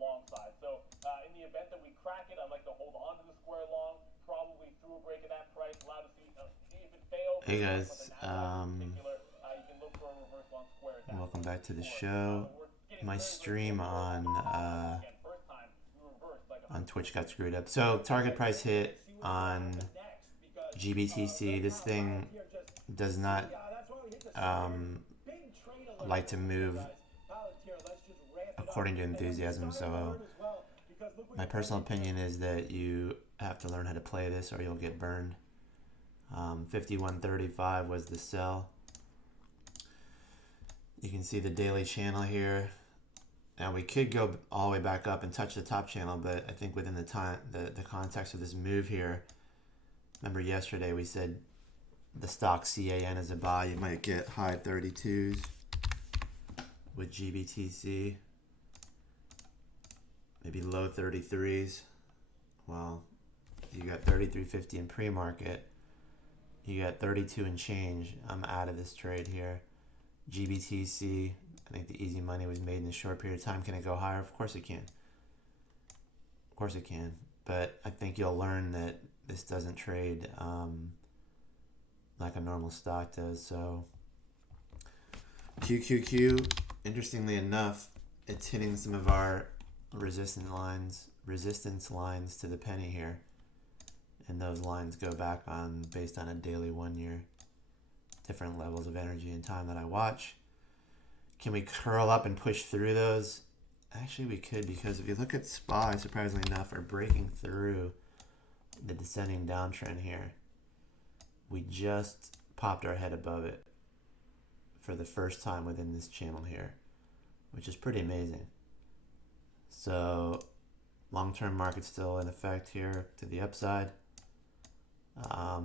long side. So in the event that we crack it, I'd like to hold on to the square long, probably through a break at that price, allow to see if it fails. Hey guys, You can look for a reverse long square at that welcome point back to the before. show. My stream on Again, first time we reversed like a Twitch got screwed up. So target price hit on GBTC. This thing does not like to move according to enthusiasm. So my personal opinion is that you have to learn how to play this or you'll get burned. 51.35 was the sell. You can see the daily channel here. Now we could go all the way back up and touch the top channel, but I think within the time, the context of this move here, remember yesterday we said the stock CAN is a buy. You might get high 32s with GBTC, maybe low 33s. Well, you got 33.50 in pre-market. You got 32 and change. I'm out of this trade here. GBTC, I think the easy money was made in a short period of time. Can it go higher? Of course it can. Of course it can. But I think you'll learn that this doesn't trade like a normal stock does. So QQQ, interestingly enough, it's hitting some of our resistance lines to the penny here. And those lines go back on based on a daily 1 year. Different levels of energy and time that I watch. Can we curl up and push through those? Actually, we could, because if you look at SPY, surprisingly enough, are breaking through the descending downtrend here. We just popped our head above it for the first time within this channel here, which is pretty amazing. So long-term market still in effect here to the upside.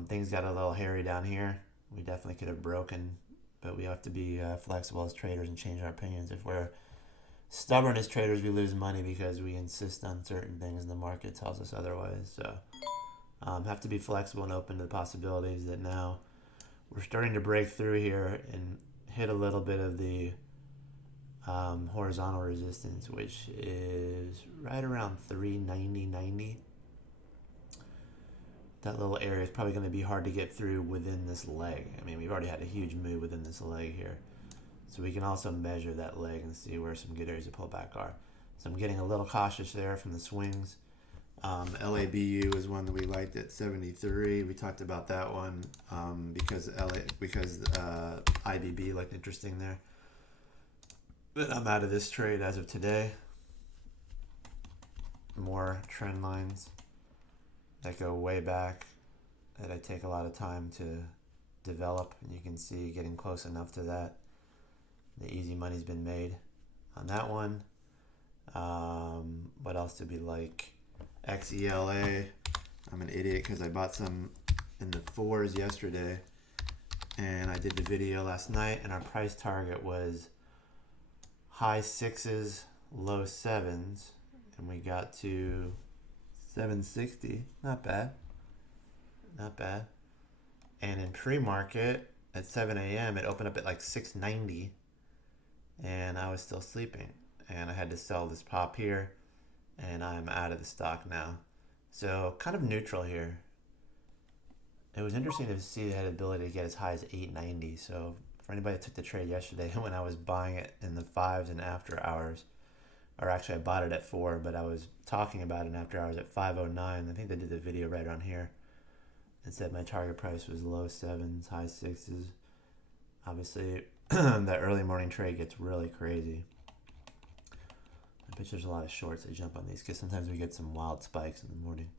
Things got a little hairy down here. We definitely could have broken, but we have to be flexible as traders and change our opinions. If we're stubborn as traders, we lose money because we insist on certain things and the market tells us otherwise. So have to be flexible and open to the possibilities that now we're starting to break through here and hit a little bit of the horizontal resistance, which is right around 390.90. That little area is probably going to be hard to get through within this leg. I mean, we've already had a huge move within this leg here. So we can also measure that leg and see where some good areas of pullback are. So I'm getting a little cautious there from the swings. LABU is one that we liked at 73. We talked about that one because IBB looked interesting there. But I'm out of this trade as of today. More trend lines that go way back that I take a lot of time to develop, and you can see getting close enough to that. The easy money's been made on that one. What else did we like? XELA. I'm an idiot because I bought some in the 4s yesterday, and I did the video last night, and our price target was high 6s, low 7s, and we got to 760. Not bad. Not bad. And in pre-market at 7 a.m. it opened up at like 690 and I was still sleeping and I had to sell this pop here and I'm out of the stock now. So kind of neutral here. It was interesting to see that ability to get as high as 890. So for anybody that took the trade yesterday when I was buying it in the 5s and after hours, or actually I bought it at 4, but I was talking about it after hours at 5:09. I think they did the video right around here. It said my target price was low 7s, high 6s. Obviously, that early morning trade gets really crazy. I bet there's a lot of shorts that jump on these because sometimes we get some wild spikes in the morning.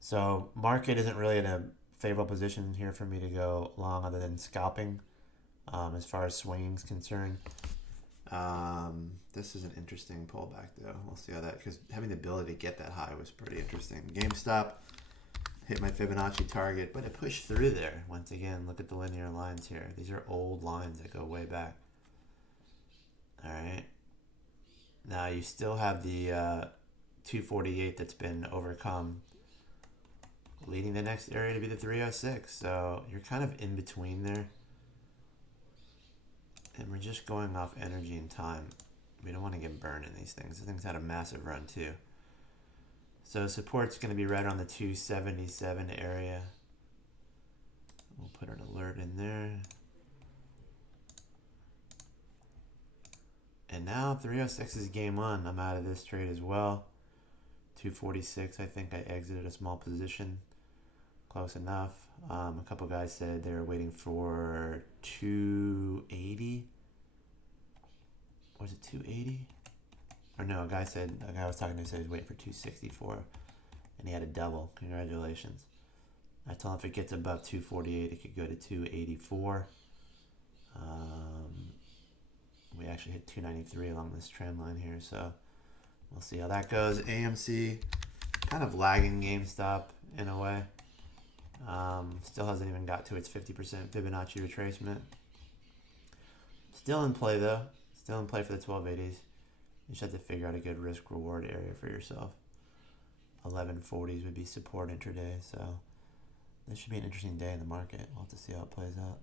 So market isn't really in a favorable position here for me to go long other than scalping as far as swinging is concerned. This is an interesting pullback though. We'll see how that, because having the ability to get that high was pretty interesting. GameStop hit my Fibonacci target, but it pushed through there. Once again, look at the linear lines here. These are old lines that go way back. All right. Now you still have the 248 that's been overcome, leading the next area to be the 306. So you're kind of in between there. And we're just going off energy and time. We don't want to get burned in these things. This thing's had a massive run too. So support's going to be right on the 277 area. We'll put an alert in there. And now 306 is game on. I'm out of this trade as well. 246, I think I exited a small position. Close enough. A couple guys said they were waiting for 280. Was it 280? Or no, a guy I was talking to said he was waiting for 264. And he had a double. Congratulations. I told him if it gets above 248, it could go to 284. We actually hit 293 along this trend line here, so we'll see how that goes. AMC, kind of lagging GameStop in a way. Still hasn't even got to its 50% Fibonacci retracement. Still in play though. Still in play for the 1280s. You just have to figure out a good risk-reward area for yourself. 1140s would be support intraday, so this should be an interesting day in the market. We'll have to see how it plays out.